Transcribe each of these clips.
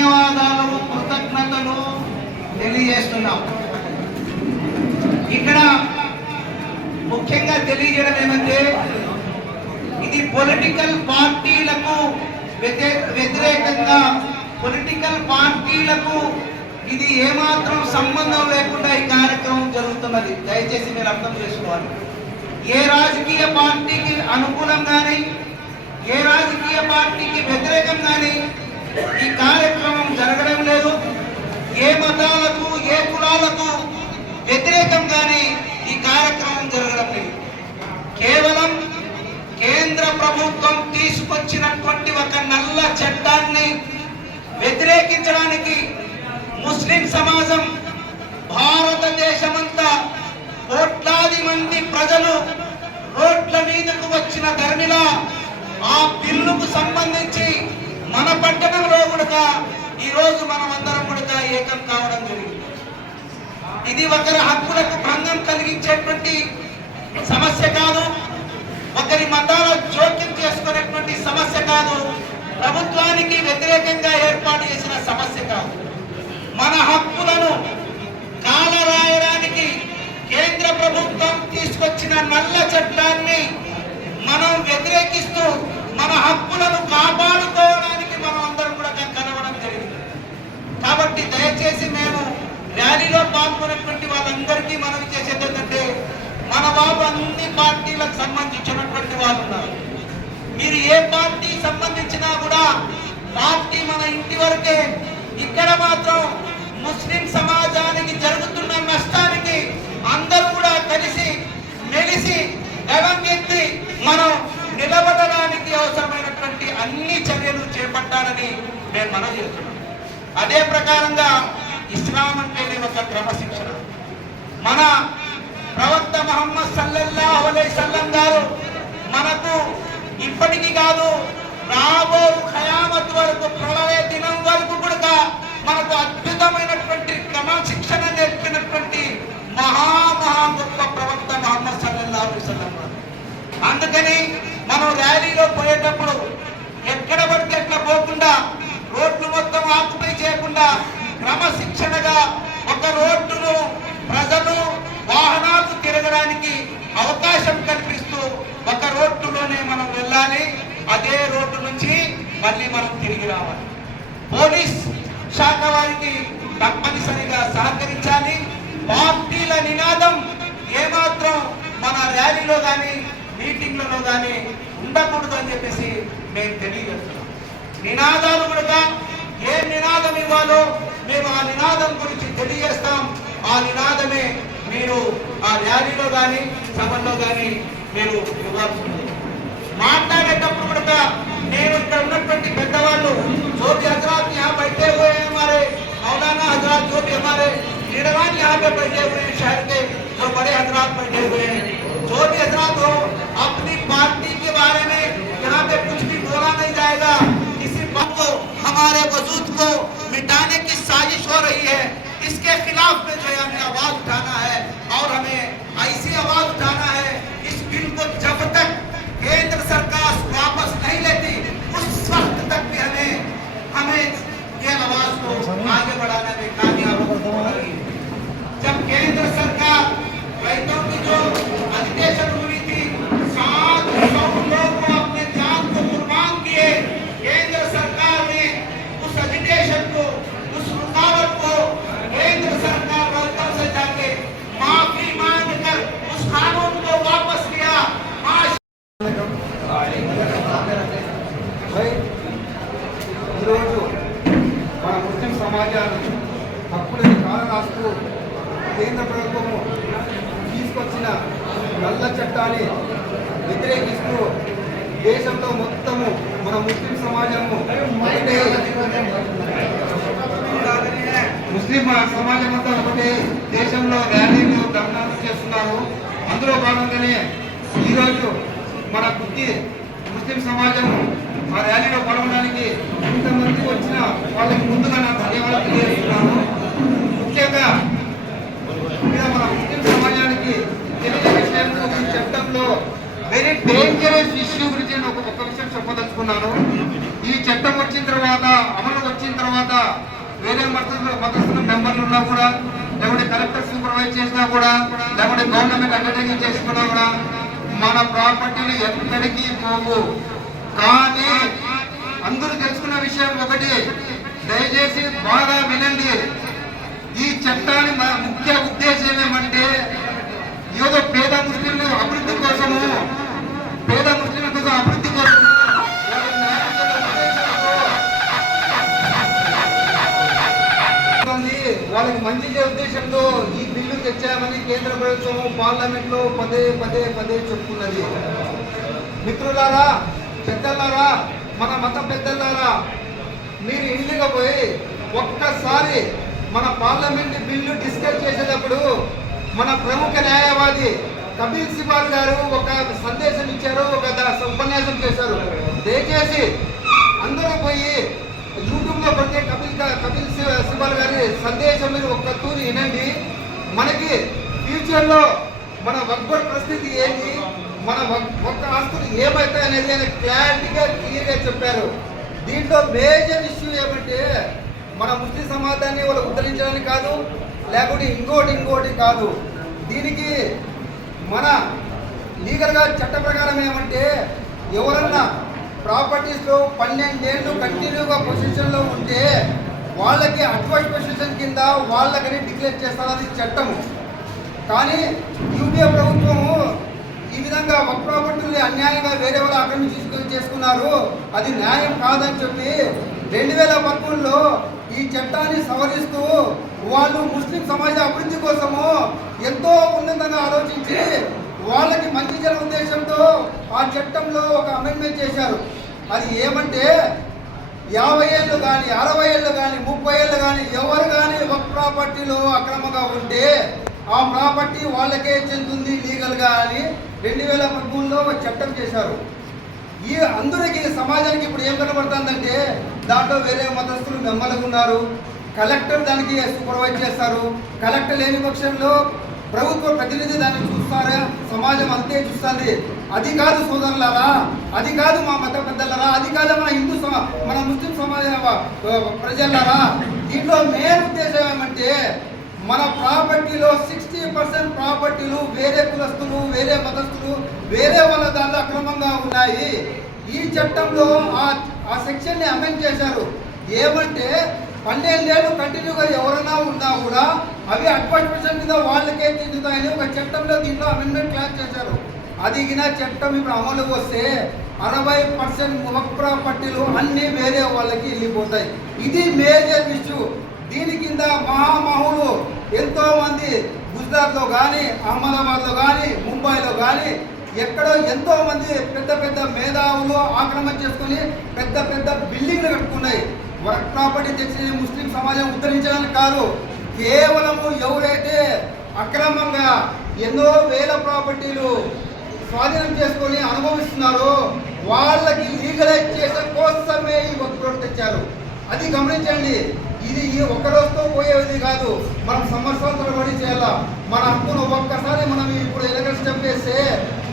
ధన్యవాదాలు కృతజ్ఞతలు తెలియజేస్తున్నాం. ఇక్కడ ముఖ్యంగా తెలియజేయడం ఏమంటే ఇది పొలిటికల్ పార్టీలకు వ్యతిరేకంగా పొలిటికల్ పార్టీలకు ఇది ఏమాత్రం సంబంధం లేకుండా ఈ కార్యక్రమం జరుగుతున్నది. దయచేసి మీరు అర్థం చేసుకోవాలి. ఏ రాజకీయ పార్టీకి అనుకూలంగానే ఏ రాజకీయ పార్టీకి వ్యతిరేకంగానే ఈ కార్యక్రమం జరగడం లేదు. ఏ మతాలకు ఏ కులాలకు వ్యతిరేకంగానే ఈ కార్యక్రమం జరగడం లేదు. కేవలం కేంద్ర ప్రభుత్వం తీసుకొచ్చినటువంటి ఒక నల్ల చట్టాన్ని వ్యతిరేకించడానికి ముస్లిం సమాజం భారతదేశమంతా కోట్లాది మంది ప్రజలు రోడ్ల మీదకు వచ్చిన ధర్మిలా ఆ బిల్లుకు సంబంధించి మన పట్టణంలో కూడా ఈ రోజు మనం అందరం కూడా ఏకం కావడం జరిగింది. ఇది ఒకరి హక్కులకు భంగం కలిగించేటువంటి సమస్య కాదు ఒకరి మతాల జోక్యం చేసుకునేటువంటి సమస్య కాదు ప్రభుత్వానికి వ్యతిరేకంగా ఏర్పాటు చేసిన సమస్య కాదు. మన హక్కులను కాలరాయడానికి కేంద్ర ప్రభుత్వం తీసుకొచ్చిన నల్ల చట్టాన్ని మనం వ్యతిరేక మన హక్కులను కాపాడుకోవడానికి మనం అందరం కూడా కనవడం జరిగింది కాబట్టి దయచేసి మేము ర్యాలీలో పాల్గొన్నటువంటి వాళ్ళందరికీ మనం చేసేది ఏంటంటే మన బాబు అన్ని పార్టీలకు సంబంధించినటువంటి వాళ్ళు ఉన్నారు. మీరు ఏ పార్టీ సంబంధించినా కూడా పార్టీ మన ఇంటి వరకే. ఇక్కడ మాత్రం ముస్లిం సమాజానికి జరుగుతున్న నష్టానికి అందరూ కూడా కలిసి మెలిసి గగనెత్తి మనం నిలబడడానికి అవసరమైనటువంటి అన్ని చర్యలు చేపట్టాలని నేను మనం చేస్తున్నాం. అదే ప్రకారంగా ఇస్లాం అంటే ఒక క్రమశిక్షణ. మన ప్రవక్త మహమ్మద్ సల్లల్లాహు అలైహి సల్లం గారు మనకు ఇప్పటికీ కాదు రాబో ఖయామత్ వరకు ప్రళయ దినం వరకు కూడా మనకు అద్భుతమైనటువంటి క్రమశిక్షణ నేర్పినటువంటి మహా మహా గొప్ప ప్రవక్త మహమ్మద్ సల్లల్లాహు అలైహి సల్లం గారు. అందుకని మనం ర్యాలీలో పోయేటప్పుడు ఎక్కడ పడితే ఎట్లా పోకుండా రోడ్లు మొత్తం ఆకుపై చేయకుండా క్రమశిక్షణగా ఒక రోడ్డును ప్రజలు వాహనాలు తిరగడానికి అవకాశం కల్పిస్తూ ఒక రోడ్డులోనే మనం వెళ్ళాలి. అదే రోడ్డు నుంచి మళ్ళీ మనం తిరిగి రావాలి. పోలీస్ శాఖ వారికి తప్పనిసరిగా సహకరించాలి. పార్టీల నినాదం ఏమాత్రం మన ర్యాలీలో కానీ మీటింగ్లలో కానీ ఉండకూడదు అని చెప్పేసి మేము తెలియజేస్తున్నాం. నినాదాలు కూడా ఏ నినాదం ఇవ్వాలో మేము ఆ నినాదం గురించి తెలియజేస్తాం ఆ నినాదమే మీరు ఆ ర్యాలీలో కానీ సభల్లో కానీ మీరు ఇవ్వాల్సి ఉంటుంది మాట్లాడేటప్పుడు కూడా నేను ఇక్కడ ఉన్నటువంటి పెద్దవాళ్ళు जो भी हजरात यहाँ बैठे हुए हैं हमारे मौलाना हजरात जो भी हमारे लीडरान यहाँ पे बैठे हुए हैं शहर के जो बड़े हजरात बैठे हुए हैं जो भी हजरात हो अपनी पार्टी के बारे में यहाँ पे कुछ भी बोला नहीं जाएगा किसी बात को हमारे वजूद को मिटाने की साजिश हो रही है। इसके खिलाफ में जो है हमें आवाज़ उठाना है और हमें ऐसी आवाज़ उठाना है। इस बिल को जब तक केंद्र सरकार वापस नहीं लेती, उस वक्त तक भी हमें हमें ये आवाज़ को आगे बढ़ाने में कामयाब होगी जब केंद्र सरकार, रैतों की जो एजुकेशन हुई కూడా లేకుంటే గవర్నమెంట్ అండర్టేకింగ్ చేసుకున్నా కూడా మన ప్రాపర్టీలు ఎక్కడికి పోవు. కానీ అందరూ తెలుసుకున్న విషయం ఒకటి దయచేసి బాగా వినండి. ఈ చట్టాన్ని మన ముఖ్య ఉద్దేశం ఏమంటే ఏదో పేద ముస్లింలు అభివృద్ధి కోసము పేద ముస్లింల కోసం అభివృద్ధి వాళ్ళకి మంచి ఉద్దేశంతో ఈ బిల్లు తెచ్చామని కేంద్ర ప్రభుత్వం పార్లమెంట్లో పదే పదే పదే చెప్పుకున్నది. మిత్రులారా పెద్దలారా మన మత పెద్దలారా మీరు ఇంటికి పోయి ఒక్కసారి మన పార్లమెంట్ బిల్లు డిస్కస్ చేసేటప్పుడు మన ప్రముఖ న్యాయవాది కపిల్ సిబాల్ గారు ఒక సందేశం ఇచ్చారు ఒక ఉపన్యాసం చేశారు. దయచేసి అందరూ పోయి యూట్యూబ్లో కొడితే కపిల్ గా- కపిల్ సి- సిబాల్ గారి సందేశం మీరు ఒక్క తూరి వినండి మనకి ఫ్యూచర్లో మన వక్బర్ పరిస్థితి ఏంటి? మన ఒక్క ఆస్తులు ఏమవుతాయి అనేది ఆయన క్లారిటీగా క్లియర్గా చెప్పారు. దీంట్లో మేజర్ ఇష్యూ ఏమంటే మన ముస్లిం సమాజాన్ని వాళ్ళు ఉద్ధరించడానికి కాదు లేకుంటే ఇంకోటి ఇంకోటి కాదు. దీనికి మన లీగల్గా చట్ట ప్రకారం ఏమంటే ఎవరన్నా ప్రాపర్టీస్లో పన్నెండేళ్ళు కంటిన్యూగా పొజిషన్లో ఉంటే వాళ్ళకి అడ్వర్స్ పొజిషన్ కింద వాళ్ళకని డిక్లేర్ అది చట్టము. కానీ యూపీఏ ప్రభుత్వము ఈ విధంగా ఒక ప్రాపర్టీని అన్యాయంగా వేరే వాళ్ళు ఆక్రమించి చేసుకున్నారు. అది న్యాయం కాదని చెప్పి రెండు వేల పదమూడులో ఈ చట్టాన్ని సవరిస్తూ వాళ్ళు ముస్లిం సమాజ అభివృద్ధి కోసము ఎంతో ఉన్నతంగా ఆలోచించి వాళ్ళకి మంచి జన ఉద్దేశంతో ఆ చట్టంలో ఒక అమెండ్మెంట్ చేశారు. అది ఏమంటే యాభై ఏళ్ళు కానీ అరవై ఏళ్ళు కానీ ముప్పై ఏళ్ళు కానీ ఎవరు కానీ ఒక ప్రాపర్టీలో అక్రమంగా ఉంటే ఆ ప్రాపర్టీ వాళ్ళకే చెందుతుంది లీగల్గా అని రెండు వేల పదమూడులో ఒక చట్టం చేశారు. ఈ అందరికీ సమాజానికి ఇప్పుడు ఏం కనబడుతుందంటే దాంట్లో వేరే మతస్థులు మెమ్మలుగా ఉన్నారు. కలెక్టర్ దానికి సూపర్వైజ్ చేస్తారు. కలెక్టర్ లేని పక్షంలో ప్రభుత్వ ప్రతినిధి దాన్ని చూస్తారా. సమాజం అంతే చూస్తుంది. అది కాదు సోదరులారా అది కాదు మా మత పెద్దలారా అది కాదు మన హిందూ సమా మన ముస్లిం సమాజ ప్రజలారా. దీంట్లో మెయిన్ ఉద్దేశం ఏమంటే మన ప్రాపర్టీలో సిక్స్టీ పర్సెంట్ ప్రాపర్టీలు వేరే కులస్తులు వేరే మతస్థులు వేరే వాళ్ళ దాంట్లో అక్రమంగా ఉన్నాయి. ఈ చట్టంలో ఆ ఆ సెక్షన్ని అమెండ్ చేశారు. ఏమంటే పన్నెండేళ్ళు కంటిన్యూగా ఎవరైనా ఉన్నా కూడా అవి అడ్వర్టైజ్మెంట్ మీద వాళ్ళకే తిందుతాయని ఒక చట్టంలో దీంట్లో అమెండ్మెంట్ క్లాస్ చేశారు. అదిగిన చట్టం ఇప్పుడు అమలు వస్తే అరవై పర్సెంట్ ప్రాపర్టీలు అన్నీ వేరే వాళ్ళకి వెళ్ళిపోతాయి. ఇది మేజర్ ఇష్యూ దీని కింద మహామహులు ఎంతో మంది గుజరాత్లో కానీ అహ్మదాబాద్లో కానీ ముంబైలో కానీ ఎక్కడో ఎంతో మంది పెద్ద పెద్ద మేధావులు ఆక్రమణ చేసుకొని పెద్ద పెద్ద బిల్డింగ్లు కట్టుకున్నాయి. వర్క్ ప్రాపర్టీ తెచ్చి ముస్లిం సమాజం ఉద్ధరించడానికి కాదు. కేవలము ఎవరైతే అక్రమంగా ఎన్నో వేల ప్రాపర్టీలు స్వాధీనం చేసుకొని అనుభవిస్తున్నారో వాళ్ళకి లీగలైజ్ చేసే కోసమే ఈ వర్క్ తెచ్చారు. అది గమనించండి. ఇది ఈ ఒక్క రోజుతో పోయేది కాదు. మనం సంవత్సరాల తరబడి చేయాలా? మన హక్కును ఒక్కసారి మనం ఇప్పుడు ఎలక్షన్ చెప్పేస్తే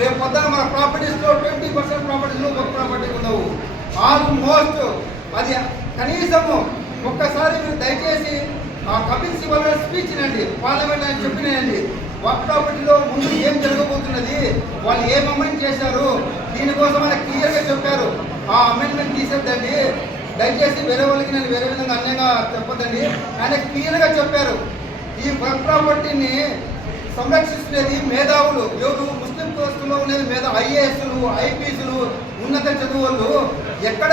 రేపు పొద్దున మన ప్రాపర్టీస్లో ట్వంటీ పర్సెంట్ ప్రాపర్టీస్లో ఒక ప్రాపర్టీ ఉండవు. ఆల్మోస్ట్ అది కనీసము ఒక్కసారి మీరు దయచేసి ఆ కపిల్ సిబల్ స్పీచ్ అండి పార్లమెంట్ ఆయన చెప్పినండి వర్క్ ప్రాపర్టీలో ముందు ఏం జరగబోతున్నది? వాళ్ళు ఏం అమెండ్ చేశారు? దీనికోసం ఆయన క్లియర్గా చెప్పారు. ఆ అమెండ్మెంట్ తీసేద్దండి. దయచేసి వేరే వాళ్ళకి నేను వేరే విధంగా అన్యంగా చెప్పొద్దండి. ఆయన క్లియర్గా చెప్పారు. ఈ వర్క్ ప్రాపర్టీని సంరక్షిస్తున్నది మేధావులు ఎవరు ముస్లిం కోస్తులో ఉన్నది మేధా ఐఏఎస్లు ఐపీఎస్లు ఉన్నత చదువులు ఎక్కడ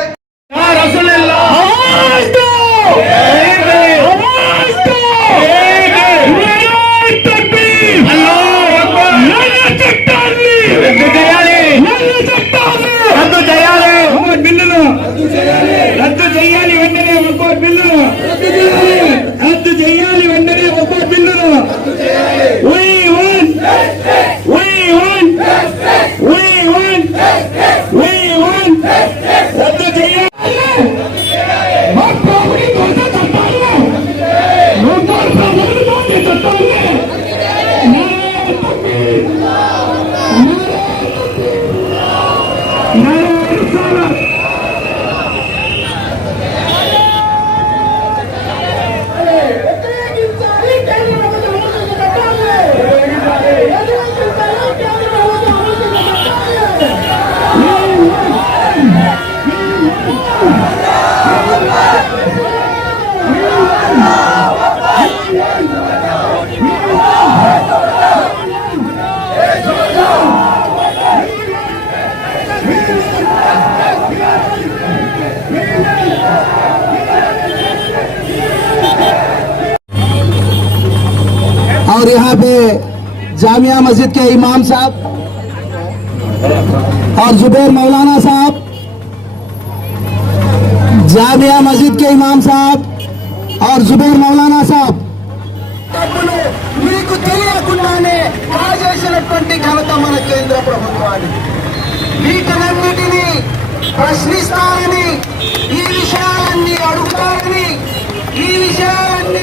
Vem! और यहाँ पे जामिया मस्जिद के इमाम साहब और जुबैर मौलाना साहब जामिया मस्जिद के इमाम साहब और जुबैर मौलाना साहब డబ్బులు మీకు తెలియకుండానే కాజేసినటువంటి ఘనత మన కేంద్ర ప్రభుత్వానికి వీటన్నిటిని ప్రశ్నిస్తారని ఈ విషయాలన్నీ అడుగుతారని ఈ విషయాలన్నీ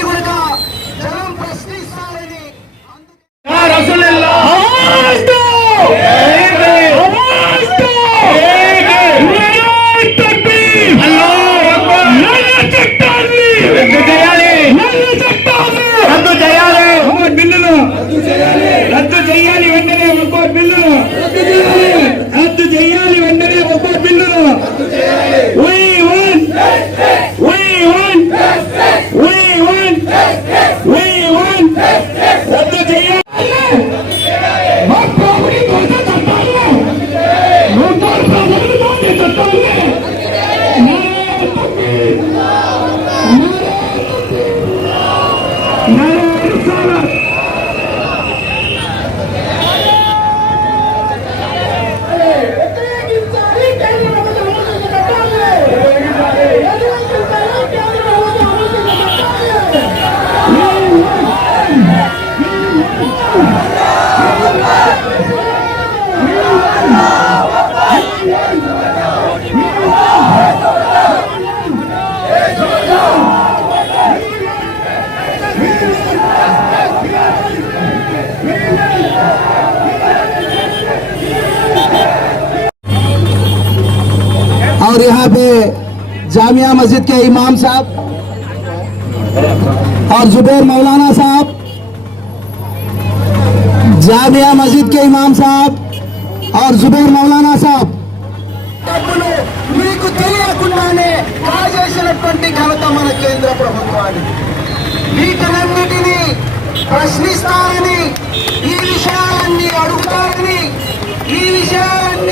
No! और यहाँ पे जामिया मस्जिद के इमाम साहब और जुबेर मौलाना साहब, जामिया मस्जिद के इमाम साहब और जुबैर मौलाना साहब। प्रश्न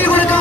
अड़ता